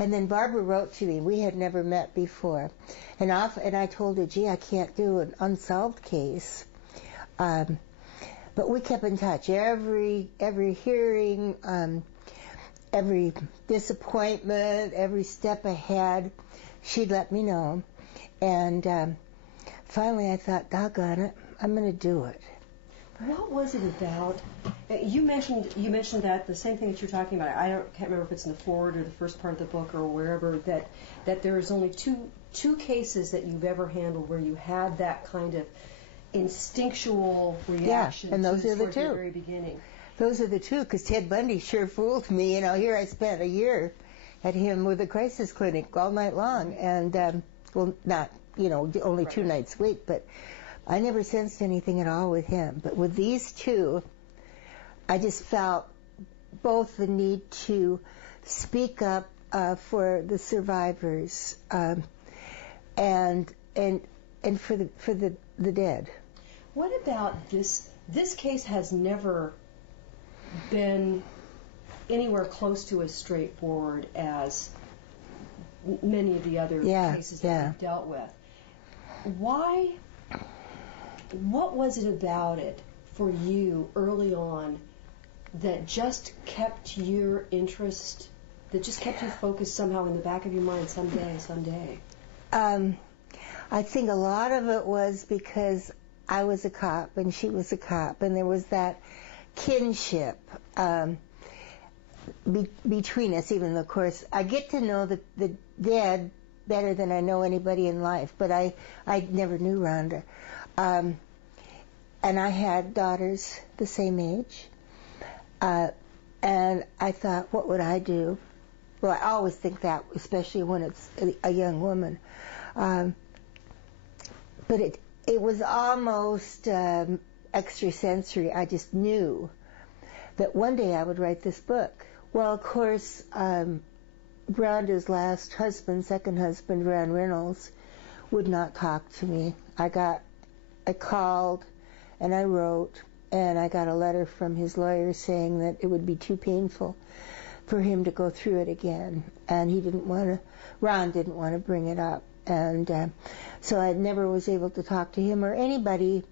And then Barbara wrote to me. We had never met before. And I told her, gee, I can't do an unsolved case. But we kept in touch. Every hearing, every disappointment, every step ahead, she'd let me know. And finally I thought, doggone it, I'm going to do it. What was it about? You mentioned that the same thing that you're talking about. Can't remember if it's in the foreword or the first part of the book or wherever, that there's only two cases that you've ever handled where you had that kind of instinctual reaction. Yeah, and those are the two. The very beginning. Those are the two, because Ted Bundy sure fooled me. Here I spent a year at him with a crisis clinic all night long, and well, not only 2 nights a week, but I never sensed anything at all with him. But with these two, I just felt both the need to speak up for the survivors and for the dead. What about this? This case has never been anywhere close to as straightforward as many of the other cases that we've dealt with. Why? What was it about it for you early on that just kept your interest, that just kept you focused somehow in the back of your mind someday? I think a lot of it was because I was a cop and she was a cop, and there was that kinship between us, even though, of course, I get to know the dead better than I know anybody in life, but I never knew Rhonda. And I had daughters the same age. And I thought, what would I do? Well, I always think that, especially when it's a young woman. But it was almost extrasensory. I just knew that one day I would write this book. Well, of course, Rhonda's last husband, second husband, Ron Reynolds, would not talk to me. I called and I wrote, and I got a letter from his lawyer saying that it would be too painful for him to go through it again, and Ron didn't want to bring it up. And so I never was able to talk to him or anybody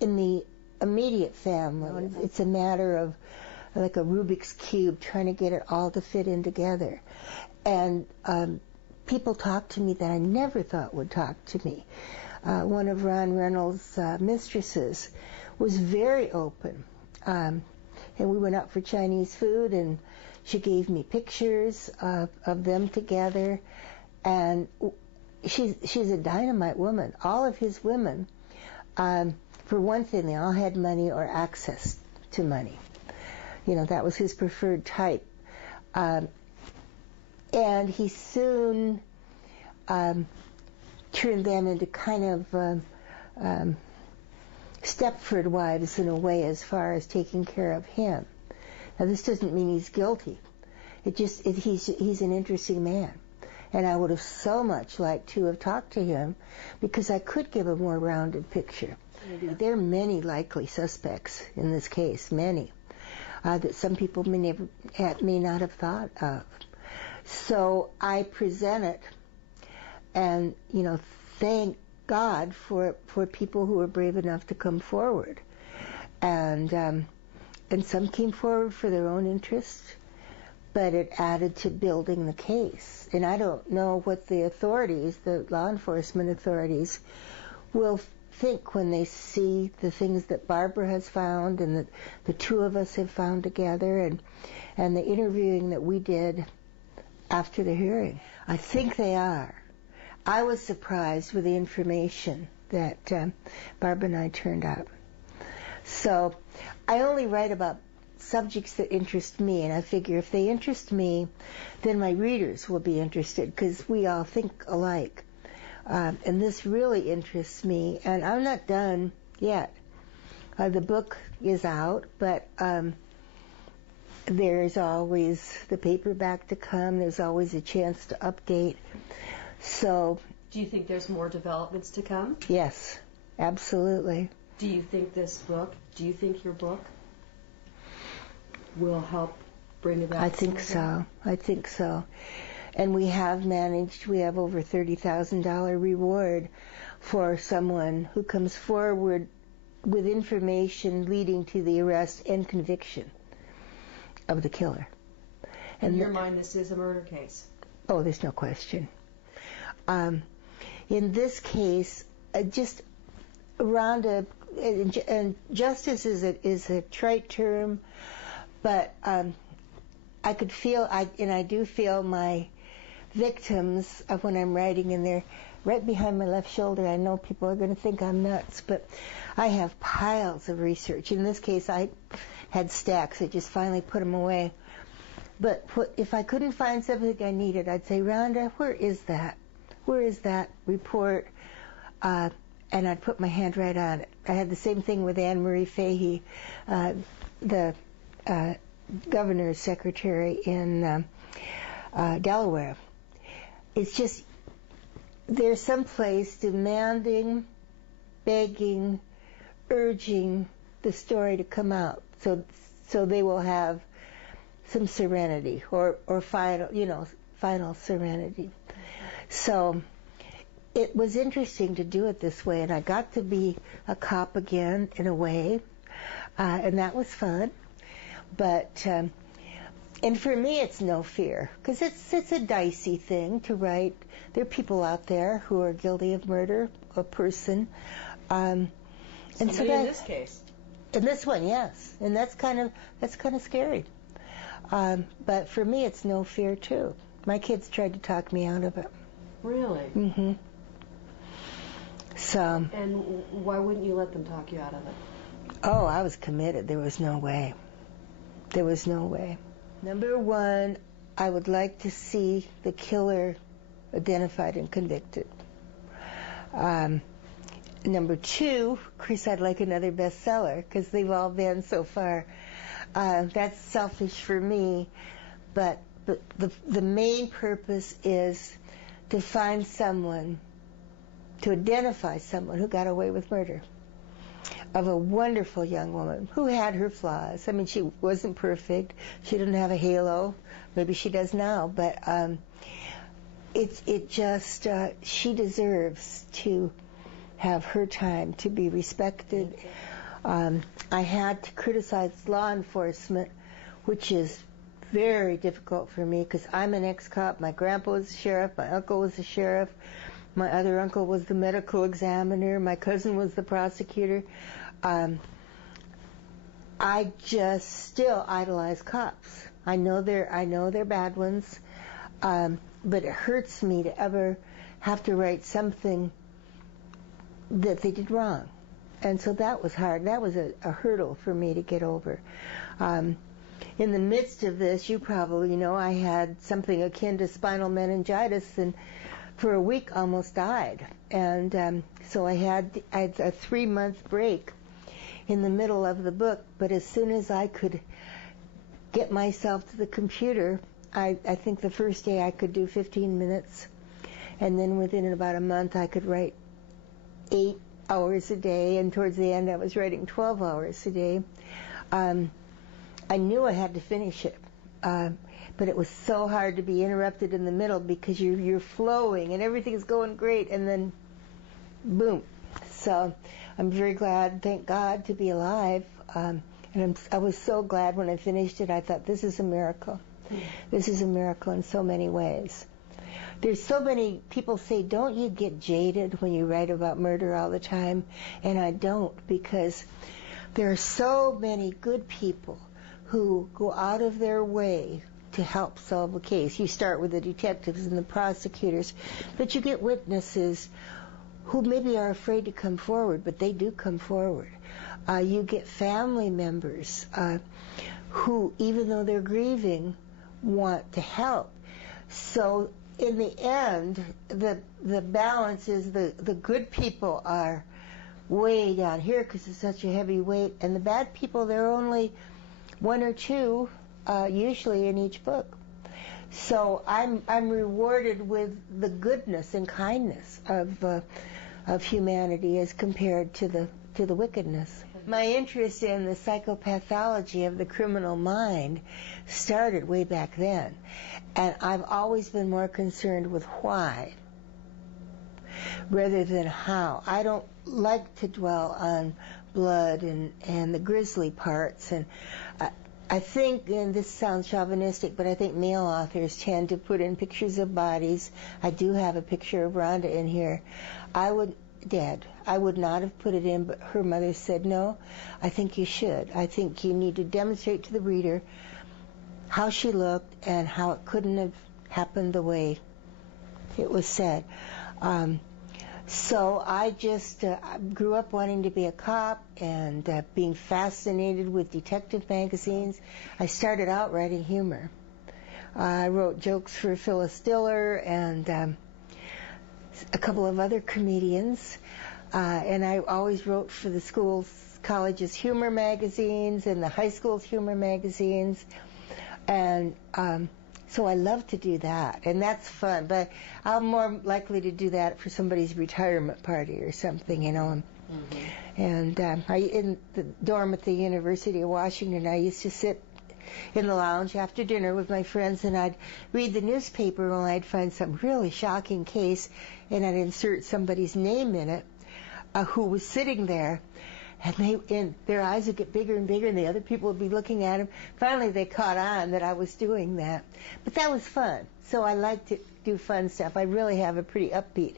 in the immediate family. It's a matter of like a Rubik's Cube, trying to get it all to fit in together. And people talk to me that I never thought would talk to me. One of Ron Reynolds' mistresses was very open. And we went out for Chinese food, and she gave me pictures of them together. And she's a dynamite woman. All of his women, for one thing, they all had money or access to money. That was his preferred type. And he soon turned them into kind of Stepford wives in a way, as far as taking care of him. Now, this doesn't mean he's guilty. He's an interesting man. And I would have so much liked to have talked to him, because I could give a more rounded picture. There are many likely suspects in this case, many, that some people may not have thought of. So I present it, and thank God for people who were brave enough to come forward, and some came forward for their own interest, but it added to building the case. And I don't know what the authorities, the law enforcement authorities, will think when they see the things that Barbara has found and that the two of us have found together, and the interviewing that we did after the hearing. I think they are. I was surprised with the information that Barbara and I turned up. So I only write about subjects that interest me, and I figure if they interest me, then my readers will be interested, because we all think alike. And this really interests me, and I'm not done yet. The book is out, but there's always the paperback to come. There's always a chance to update. So, do you think there's more developments to come? Yes, absolutely. Do you think your book will help bring about? I think so. And we have over $30,000 reward for someone who comes forward with information leading to the arrest and conviction of the killer. And in your mind, this is a murder case? Oh, there's no question. In this case, just Rhonda, and justice is a trite term, but I could feel, and I do feel my victims of when I'm writing in there, right behind my left shoulder. I know people are going to think I'm nuts, but I have piles of research. In this case, I had stacks. I just finally put them away. But if I couldn't find something I needed, I'd say, Rhonda, where is that? Where is that report? And I'd put my hand right on it. I had the same thing with Anne Marie Fahey, the governor's secretary in Delaware. It's just, there's some place demanding, begging, urging the story to come out, so they will have some serenity or final serenity. So it was interesting to do it this way, and I got to be a cop again in a way, and that was fun. But and for me, it's no fear, because it's a dicey thing to write. There are people out there who are guilty of murder, a person, and in this case. In this one, yes, and that's kind of scary. But for me, it's no fear too. My kids tried to talk me out of it. Really? Mm-hmm. So. And why wouldn't you let them talk you out of it? Oh, I was committed. There was no way. There was no way. Number one, I would like to see the killer identified and convicted. Number two, of course, I'd like another bestseller, because they've all been so far. That's selfish for me, but the main purpose is to find someone, to identify someone who got away with murder of a wonderful young woman who had her flaws. I mean, she wasn't perfect. She didn't have a halo. Maybe she does now, but she deserves to have her time to be respected. I had to criticize law enforcement, which is very difficult for me, because I'm an ex-cop. My grandpa was a sheriff. My uncle was a sheriff. My other uncle was the medical examiner. My cousin was the prosecutor. I just still idolize cops. I know they're bad ones, but it hurts me to ever have to write something that they did wrong. And so that was hard. That was a hurdle for me to get over. In the midst of this, you probably know, I had something akin to spinal meningitis, and for a week almost died. And so I had a 3-month break in the middle of the book, but as soon as I could get myself to the computer, I think the first day I could do 15 minutes, and then within about a month I could write 8 hours a day, and towards the end I was writing 12 hours a day. I knew I had to finish it, but it was so hard to be interrupted in the middle, because you're flowing and everything's going great, and then boom. So I'm very glad, thank God, to be alive, and I was so glad when I finished it. I thought, this is a miracle. This is a miracle in so many ways. There's so many people say, don't you get jaded when you write about murder all the time? And I don't, because there are so many good people who go out of their way to help solve a case. You start with the detectives and the prosecutors, but you get witnesses who maybe are afraid to come forward, but they do come forward. You get family members who, even though they're grieving, want to help. So in the end, the balance is the good people are way down here because it's such a heavy weight, and the bad people, there are only 1 or 2 usually in each book. So I'm rewarded with the goodness and kindness of humanity as compared to the wickedness. my interest in the psychopathology of the criminal mind started way back then. And I've always been more concerned with why rather than how. I don't like to dwell on blood and the grisly parts. And I think, and this sounds chauvinistic, but I think male authors tend to put in pictures of bodies. I do have a picture of Rhonda in here. I would not have put it in, but her mother said, no, I think you should. I think you need to demonstrate to the reader how she looked and how it couldn't have happened the way it was said. So I just grew up wanting to be a cop and being fascinated with detective magazines. I started out writing humor. I wrote jokes for Phyllis Diller and a couple of other comedians. And I always wrote for the schools, colleges' humor magazines and the high school's humor magazines. And so I love to do that, and that's fun. But I'm more likely to do that for somebody's retirement party or something, you know. Mm-hmm. And in the dorm at the University of Washington, I used to sit in the lounge after dinner with my friends, and I'd read the newspaper, and I'd find some really shocking case, and I'd insert somebody's name in it who was sitting there. And their eyes would get bigger and bigger, and the other people would be looking at them. Finally, they caught on that I was doing that. But that was fun. So I like to do fun stuff. I really have a pretty upbeat